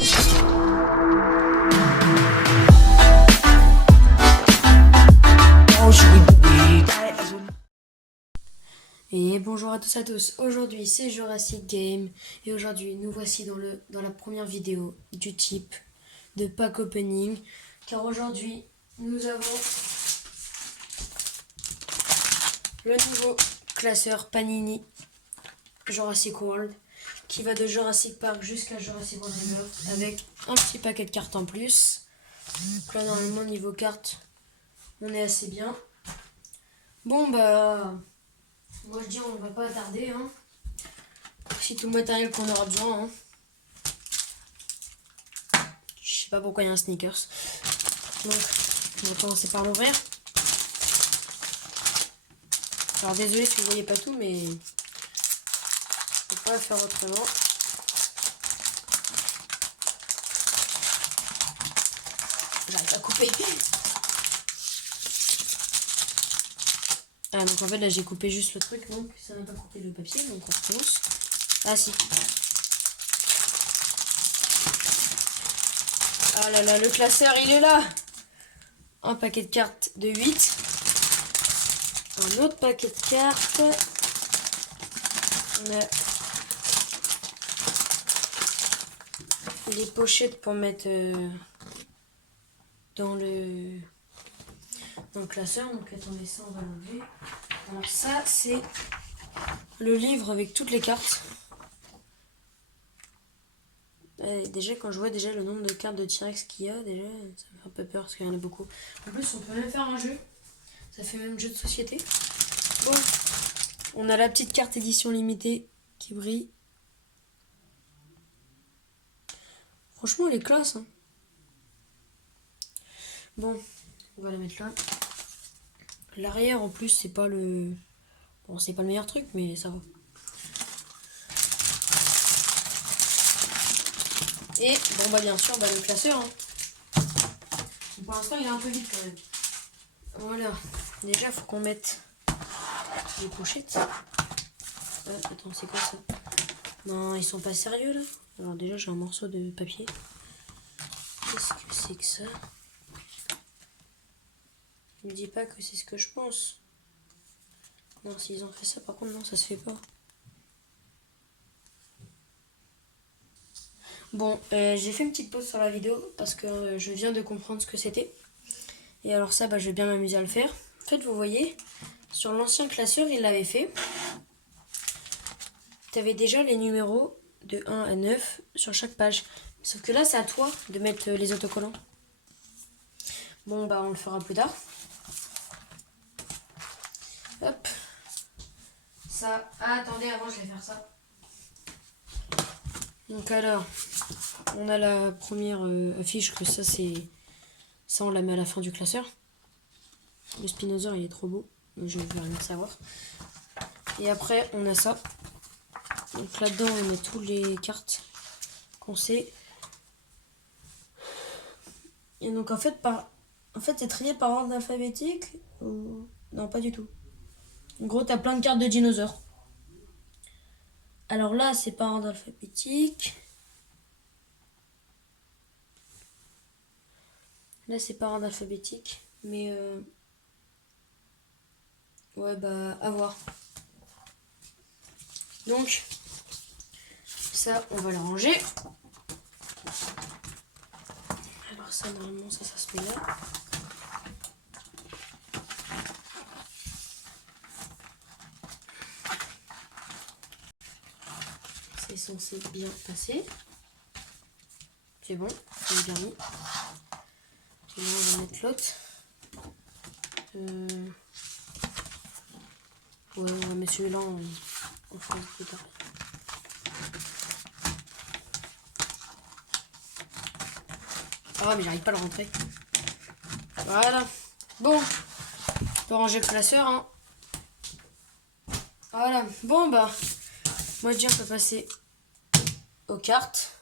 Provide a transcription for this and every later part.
Et bonjour à tous, aujourd'hui c'est Jurassic Game et aujourd'hui nous voici dans la première vidéo du type de pack opening, car aujourd'hui nous avons le nouveau classeur Panini Jurassic World qui va de Jurassic Park jusqu'à Jurassic World Earth avec un petit paquet de cartes en plus. Donc là normalement niveau cartes on est assez bien. Bon bah moi je dis on va pas attarder hein. C'est tout le matériel qu'on aura besoin hein. Je sais pas pourquoi il y a un sneakers. Donc on va commencer par l'ouvrir. Alors désolé si vous voyez pas tout, mais je peux pas faire autrement. J'arrive à couper. Ah donc en fait là j'ai coupé juste le truc, donc ça n'a pas coupé le papier, donc on recommence. Ah si. Ah là là, le classeur il est là. Un paquet de cartes de 8. Un autre paquet de cartes. On a les pochettes pour mettre dans le classeur. Donc attendez, ça on va l'enlever. Alors ça c'est le livre avec toutes les cartes. Déjà quand je vois déjà le nombre de cartes de T-Rex qu'il y a, déjà ça me fait un peu peur parce qu'il y en a beaucoup. En plus on peut même faire un jeu. Ça fait même jeu de société. Bon, on a la petite carte édition limitée qui brille. Franchement elle est classe hein. Bon, on va la mettre là. L'arrière en plus c'est pas le... Bon c'est pas le meilleur truc mais ça va. Et bon bah bien sûr bah, le classeur hein. Pour l'instant il est un peu vide quand même. Voilà, déjà faut qu'on mette les pochettes. Attends c'est quoi ça? Non ils sont pas sérieux là. Alors déjà j'ai un morceau de papier. Qu'est-ce que c'est que ça? Ne me dis pas que c'est ce que je pense. Non s'ils ont fait ça par contre non ça se fait pas. Bon, j'ai fait une petite pause sur la vidéo parce que je viens de comprendre ce que c'était. Et alors ça, bah, je vais bien m'amuser à le faire. En fait, vous voyez, sur l'ancien classeur, il l'avait fait. Tu avais déjà les numéros de 1 à 9 sur chaque page. Sauf que là, c'est à toi de mettre les autocollants. Bon, bah on le fera plus tard. Hop. Ça, ah, attendez, avant je vais faire ça. Donc alors, on a la première affiche que ça c'est... Ça on la met à la fin du classeur. Le Spinosaur il est trop beau, je vais rien savoir. Et après on a ça. Donc là-dedans on met toutes les cartes qu'on sait. Et donc en fait c'est trié par ordre alphabétique ou... Non pas du tout. En gros t'as plein de cartes de dinosaures. Alors là c'est par ordre alphabétique. Là c'est par ordre alphabétique. Mais ouais bah à voir. Donc ça on va le ranger. Alors ça normalement ça se met là. C'est censé bien passer. C'est bon, c'est bien mis. Et là on va mettre l'autre. Ouais, on va mettre celui-là en face plus tard. Ah mais j'arrive pas à le rentrer. Voilà. Bon, on peut ranger le classeur. Hein. Voilà. Bon bah, moi je dis on peut passer aux cartes.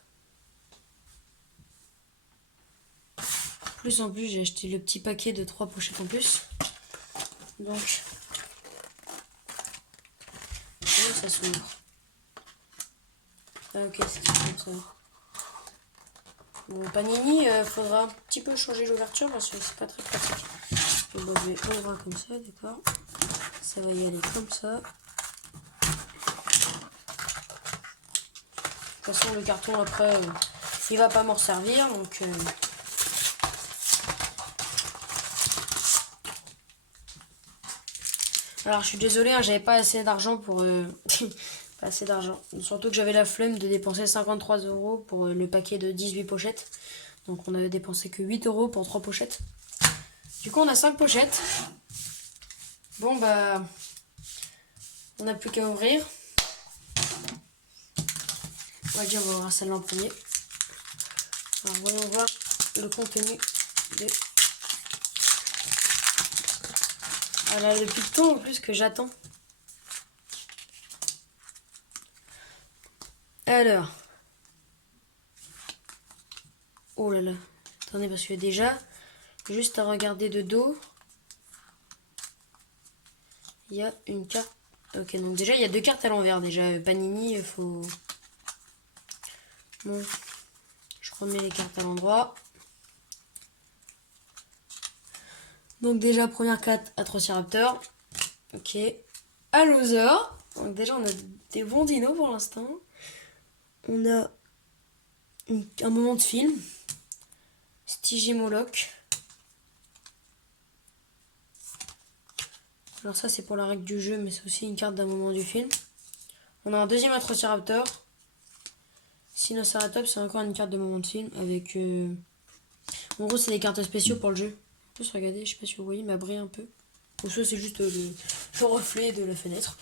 En plus j'ai acheté le petit paquet de 3 pochettes en plus. Donc, ça s'ouvre. Ah ok, c'est comme ça. Bon, Panini, faudra un petit peu changer l'ouverture parce que c'est pas très pratique. Et bon, je vais ouvrir comme ça, d'accord. Ça va y aller comme ça. De toute façon, le carton après, il va pas m'en servir, donc. Alors, je suis désolée, hein, j'avais pas assez d'argent pour. Pas assez d'argent. Surtout que j'avais la flemme de dépenser 53 € pour le paquet de 18 pochettes. Donc, on avait dépensé que 8 € pour 3 pochettes. Du coup, on a 5 pochettes. Bon, bah. On n'a plus qu'à ouvrir. On va dire, on va ouvrir celle-là en premier. Alors, voyons voir le contenu de. Elle a le piton en plus que j'attends. Alors. Oh là là. Attendez, parce que déjà, juste à regarder de dos, il y a une carte. Ok, donc déjà, il y a 2 cartes à l'envers. Déjà, Panini, il faut. Bon. Je remets les cartes à l'endroit. Donc déjà, première carte, Atrociraptor. Ok. Allosaur. Donc déjà, on a des bons dinos pour l'instant. On a un moment de film. Stygimoloch. Alors ça, c'est pour la règle du jeu, mais c'est aussi une carte d'un moment du film. On a un deuxième Atrociraptor. Sinoceratops, c'est encore une carte de moment de film avec... En gros, c'est des cartes spéciaux pour le jeu. En plus, regardez, je sais pas si vous voyez, il m'a brillé un peu. Ou ça, c'est juste le reflet de la fenêtre.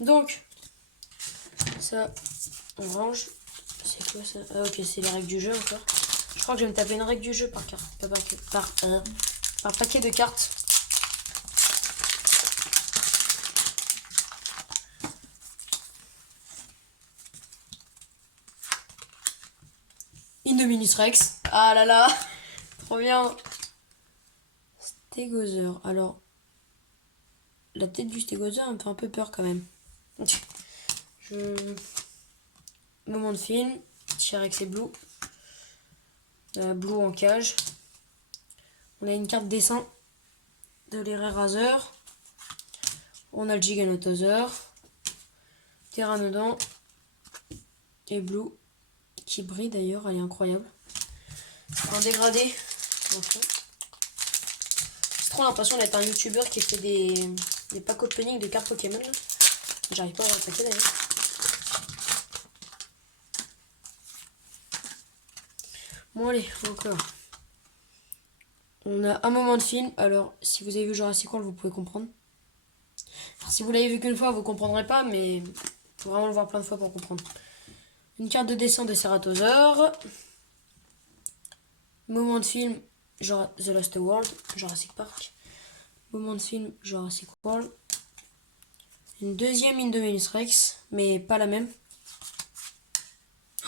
Donc, ça, on range. C'est quoi ça? Ah, ok, c'est les règles du jeu encore. Je crois que je vais me taper une règle du jeu par carte. Par paquet de cartes. Indominus Rex. Ah là là, trop bien. Stégosaure. Alors, la tête du stégosaure me fait un peu peur quand même. Moment de film. T-Rex et Blue. Blue en cage. On a une carte dessin de l'Eraser. On a le Giganotosaure. Pteranodon. Et Blue. Qui brille d'ailleurs, elle est incroyable. En dégradé. Enfin. C'est trop l'impression d'être un youtubeur qui fait des packs opening de cartes Pokémon. J'arrive pas à attaquer d'ailleurs. Bon allez, encore. On a un moment de film. Alors, si vous avez vu Jurassic World, vous pouvez comprendre. Alors, si vous l'avez vu qu'une fois, vous comprendrez pas, mais il faut vraiment le voir plein de fois pour comprendre. Une carte de dessin de Ceratosaure. Moment de film, genre The Lost World, Jurassic Park. Moment de film, Jurassic World. Une deuxième Indominus Rex, mais pas la même.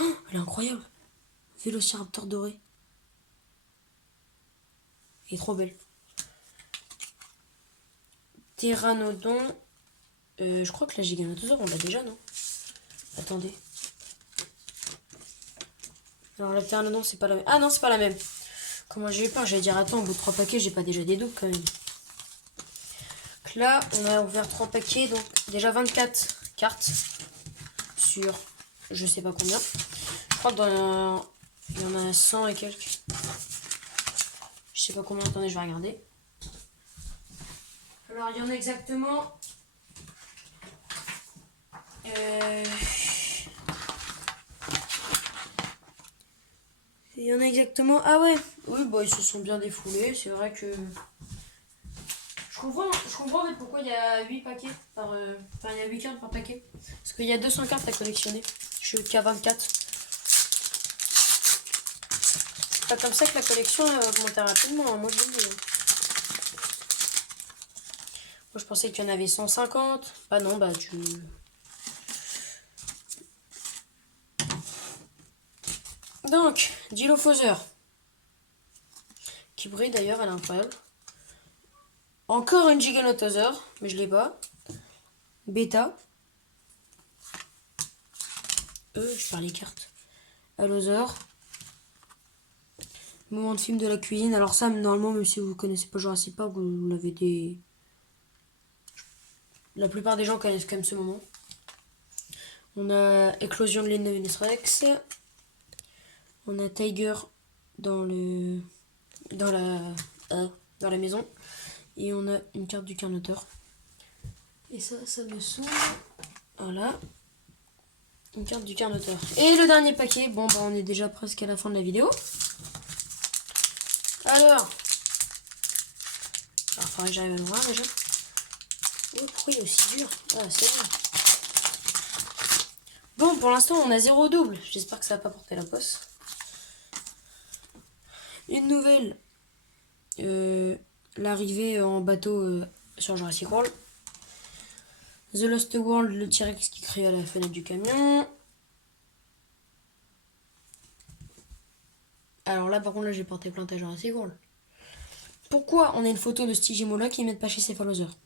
Oh, elle est incroyable. Vélociraptor doré. Elle est trop belle. Pteranodon. Je crois que la Giganotosaure, on l'a déjà, non? Attendez. Alors la Pteranodon, c'est pas la même. Ah non, c'est pas la même. Comment j'ai eu peur? J'allais dire, attends, au bout de 3 paquets, j'ai pas déjà des doubles quand même. Donc là, on a ouvert 3 paquets, donc déjà 24 cartes sur je sais pas combien. Je crois que il y en a 100 et quelques. Je sais pas combien, attendez, je vais regarder. Alors, il y en a exactement... Il y en a exactement... Ah ouais. Oui, bah, ils se sont bien défoulés. C'est vrai que... Je comprends en fait pourquoi il y a 8 paquets par... Enfin, il y a 8 cartes par paquet. Parce qu'il y a 200 cartes à collectionner. Je suis qu'à 24. C'est pas comme ça que la collection a augmenté rapidement. Moi, je vous le dis. Moi, je pensais qu'il y en avait 150. Bah non, bah tu... Donc, Dilophosaure. Qui brille d'ailleurs, elle est incroyable. Encore une Giganotosaure, mais je l'ai pas. Beta. Je perds les cartes. Allosaure. Moment de film de la cuisine. Alors ça, normalement, même si vous connaissez pas Jurassic Park, vous l'avez des... La plupart des gens connaissent quand même ce moment. On a éclosion de l'Indominus Rex. On a Tiger dans le... dans la maison. Et on a une carte du Carnotaur. Et ça me saoule. Voilà. Une carte du Carnotaur. Et le dernier paquet. Bon, bah on est déjà presque à la fin de la vidéo. Alors, faudrait que j'arrive à le voir déjà. Oh, pourquoi il est aussi dur? Ah, c'est bon. Bon, pour l'instant, on a 0 double. J'espère que ça va pas porter la poisse. Une nouvelle. L'arrivée en bateau sur Jurassic World. The Lost World, le T-Rex qui crie à la fenêtre du camion. Alors là, par contre, là, j'ai porté plainte à Jurassic World. Pourquoi on a une photo de Stygimoloch qui mettent pas chez Céphalosaure?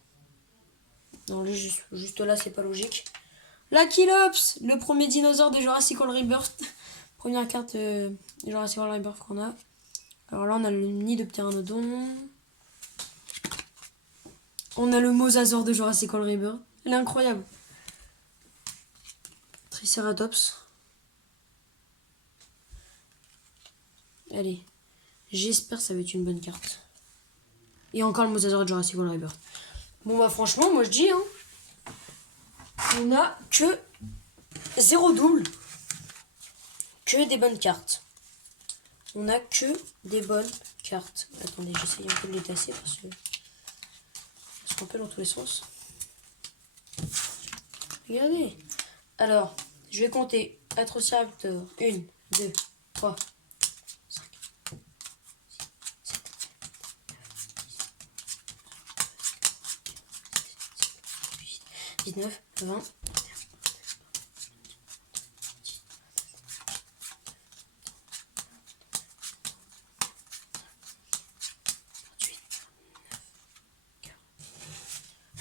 Non, juste là, c'est pas logique. L'Achilops, le premier dinosaure de Jurassic World Rebirth. Première carte Jurassic World Rebirth qu'on a. Alors là, on a le nid de Pteranodon. On a le mosasaure de Jurassic World Rebirth. Il est incroyable. Triceratops. Allez, j'espère que ça va être une bonne carte. Et encore le mosasaure de Jurassic World Rebirth. Bon bah franchement, moi je dis, hein, on a que 0 double. Que des bonnes cartes. On a que des bonnes cartes. Attendez, j'essaye un peu de les tasser parce qu'on peut dans tous les sens. Regardez. Alors, je vais compter. Atrociraptor. 1, 2, 3, 5, 6, 7, 19, 20. 28.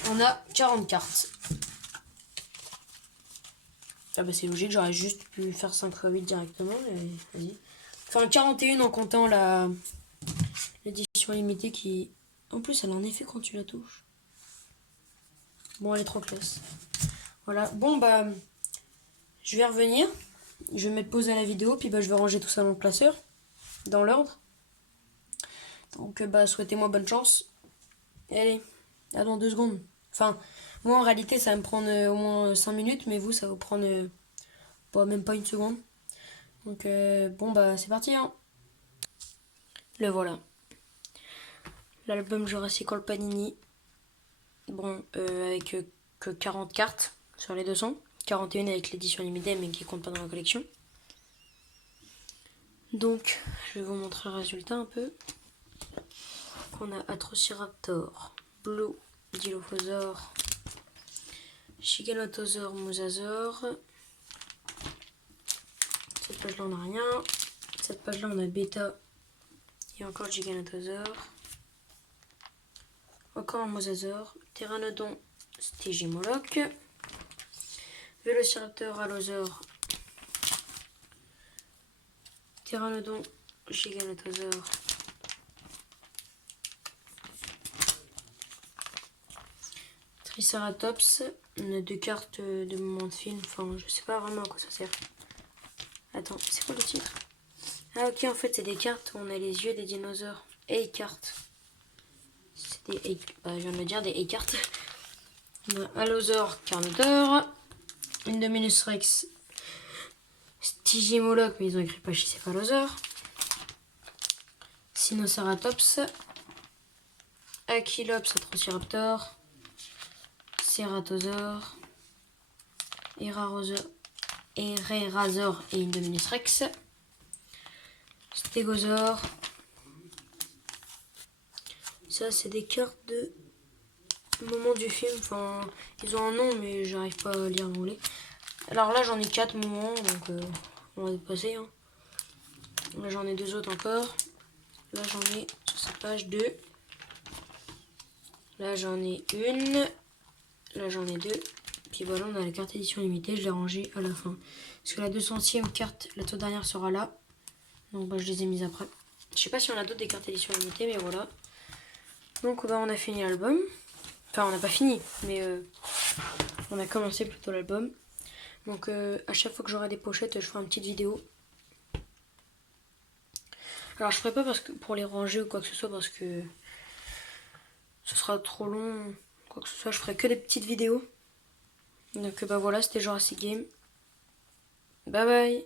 On a 40 cartes. Ah bah c'est logique, j'aurais juste pu faire 5 x 8 directement, mais vas-y. Enfin 41 en comptant l'édition limitée qui... En plus elle a un effet quand tu la touches. Bon, elle est trop classe. Voilà, bon bah... Je vais revenir. Je vais mettre pause à la vidéo, puis bah je vais ranger tout ça dans le classeur. Dans l'ordre. Donc bah souhaitez-moi bonne chance. Et allez, à dans 2 secondes. Enfin, moi en réalité ça va me prendre au moins 5 minutes, mais vous ça va vous prendre même pas 1 seconde. Donc bon bah c'est parti hein. Le voilà. L'album Jurassic World Panini. Bon, avec que 40 cartes sur les 200. 41 avec l'édition limitée mais qui compte pas dans la collection. Donc je vais vous montrer le résultat un peu. On a Atrociraptor, Blue, Dilophosaure, Giganotosaure, Mosasaure. Cette page là on n'a rien. Cette page là on a Beta et encore Giganotosaure. Encore un Mosasaure, Pteranodon, Stygimoloch, Velociraptor, Allosaure, Pteranodon, Giganotosaure, Triceratops. On a 2 cartes de moment de film, enfin je sais pas vraiment à quoi ça sert. Attends, c'est quoi le titre? Ah ok, en fait c'est des cartes où on a les yeux des dinosaures. Et cartes. C'est des je viens de le dire, des cartes. On a Allosaure, Carnotaur, Indominus Rex, Stygimoloch, mais ils ont écrit Pachycephalosaure, Sinoceratops, Achilops, Atrociraptor, Ceratosaure, Erarazor et Indominus Rex, Stégosaure. Ça c'est des cartes de moment du film, enfin ils ont un nom mais j'arrive pas à lire l'anglais. Alors là j'en ai 4 moments, donc on va passer hein. Là j'en ai 2 autres encore. Là j'en ai sur cette page 2. Là j'en ai une. Là j'en ai 2. Puis voilà, on a la carte édition limitée, je l'ai rangée à la fin. Parce que la 200e carte, la toute dernière sera là. Donc bah, je les ai mises après. Je sais pas si on a d'autres des cartes édition limitée, mais voilà. Donc bah, on a fini l'album. Enfin, on n'a pas fini, mais on a commencé plutôt l'album. Donc à chaque fois que j'aurai des pochettes, je ferai une petite vidéo. Alors je ferai pas parce que pour les ranger ou quoi que ce soit parce que ce sera trop long. Quoi que ce soit, je ferai que des petites vidéos. Donc bah voilà, c'était Jurassic Game. Bye bye.